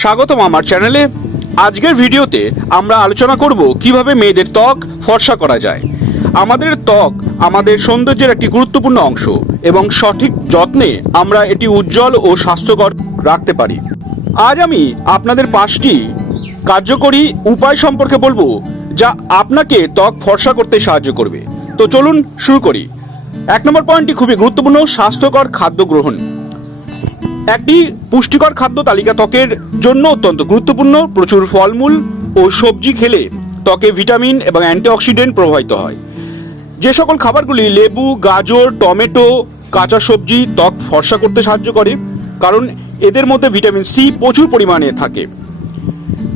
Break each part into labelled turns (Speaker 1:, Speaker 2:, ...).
Speaker 1: স্বাগতম আমার চ্যানেলে। আজকের ভিডিওতে আমরা আলোচনা করব কীভাবে মেয়েদের ত্বক ফর্সা করা যায়। আমাদের ত্বক আমাদের সৌন্দর্যের একটি গুরুত্বপূর্ণ অংশ এবং সঠিক যত্নে আমরা এটি উজ্জ্বল ও স্বাস্থ্যকর রাখতে পারি। আজ আমি আপনাদের পাঁচটি কার্যকরী উপায় সম্পর্কে বলব, যা আপনাকে ত্বক ফর্সা করতে সাহায্য করবে। তো চলুন শুরু করি। এক নম্বর পয়েন্টটি খুবই গুরুত্বপূর্ণ, স্বাস্থ্যকর খাদ্য গ্রহণ। একটি পুষ্টিকর খাদ্য তালিকা ত্বকের জন্য অত্যন্ত গুরুত্বপূর্ণ, প্রচুর ফলমূল ও সবজি খেলে ত্বকে ভিটামিন এবং অ্যান্টিঅক্সিডেন্ট প্রবাহিত হয়। যে সকল খাবারগুলি লেবু, গাজর, টমেটো, কাঁচা সবজি ত্বক ফর্সা করতে সাহায্য করে, কারণ এদের মধ্যে ভিটামিন সি প্রচুর পরিমাণে থাকে।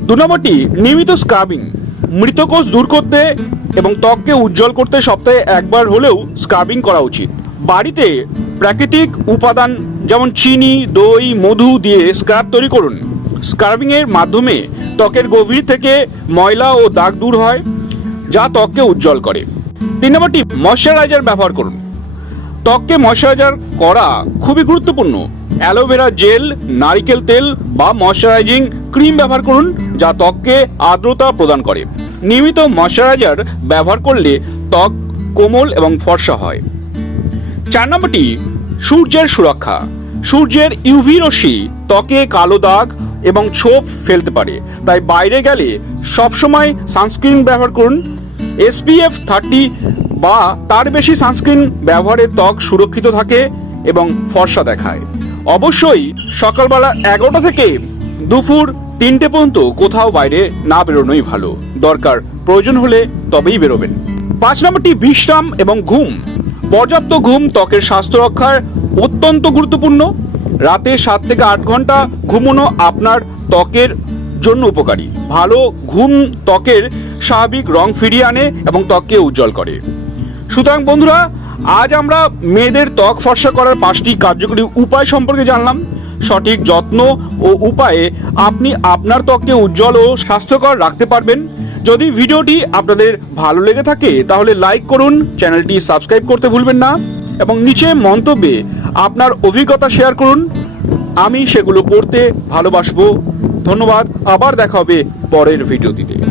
Speaker 1: দু নম্বরটি, নিয়মিত স্ক্রাবিং। মৃতকোষ দূর করতে এবং ত্বককে উজ্জ্বল করতে সপ্তাহে একবার হলেও স্ক্রাবিং করা উচিত। বাড়িতে প্রাকৃতিক উপাদান যেমন চিনি, দই, মধু দিয়ে স্ক্রাব তৈরি করুন। স্ক্রাবিং এর মাধ্যমে ত্বকের গভীর থেকে ময়লা ও দাগ দূর হয়, যা ত্বককে উজ্জ্বল করে। তিন নম্বরটি ময়শ্চারাইজার ব্যবহার করুন। ত্বককে ময়শ্চারাইজার করা খুবই গুরুত্বপূর্ণ। অ্যালোভেরা জেল, নারিকেল তেল বা ময়শ্চারাইজিং ক্রিম ব্যবহার করুন, যা ত্বককে আর্দ্রতা প্রদান করে। নিয়মিত ময়শ্চারাইজার ব্যবহার করলে ত্বক কোমল এবং ফর্সা হয়। চার নম্বরটি সূর্যের সুরক্ষা। সূর্যের ইউভি রশ্মি ত্বকে কালো দাগ এবং ছোপ ফেলতে পারে। তাই বাইরে গেলে সবসময় সানস্ক্রিন ব্যবহার করুন। এসপিএফ থার্টি বা তার বেশি সানস্ক্রিন ব্যবহারে ত্বক সুরক্ষিত থাকে এবং ফর্সা দেখায়। অবশ্যই সকালবেলা এগারোটা থেকে দুপুর তিনটে পর্যন্ত কোথাও বাইরে না বেরোনোই ভালো। দরকার। প্রয়োজন হলে তবেই বেরোবেন। পাঁচ নম্বরটি বিশ্রাম এবং ঘুম। পর্যাপ্ত ঘুম, ত্বকের স্বাস্থ্য রক্ষার অত্যন্ত গুরুত্বপূর্ণ। রাতে সাত থেকে আট ঘণ্টা ঘুমানো আপনার ত্বকের জন্য উপকারী। ভালো ঘুম, ত্বকের স্বাভাবিক রং ফিরিয়ে আনে এবং ত্বককে উজ্জ্বল করে। সুতরাং বন্ধুরা, আজ আমরা মেয়েদের ত্বক ফর্সা করার পাঁচটি কার্যকরী উপায় সম্পর্কে জানলাম। সঠিক যত্ন ও উপায়ে আপনি আপনার ত্বককে উজ্জ্বল ও স্বাস্থ্যকর রাখতে পারবেন। যদি ভিডিওটি আপনাদের ভালো লেগে থাকে, তাহলে লাইক করুন, চ্যানেলটি সাবস্ক্রাইব করতে ভুলবেন না, এবং নিচে মন্তব্যে আপনার অভিজ্ঞতা শেয়ার করুন। আমি সেগুলো পড়তে ভালোবাসবো। ধন্যবাদ। আবার দেখা হবে পরের ভিডিওটিতে।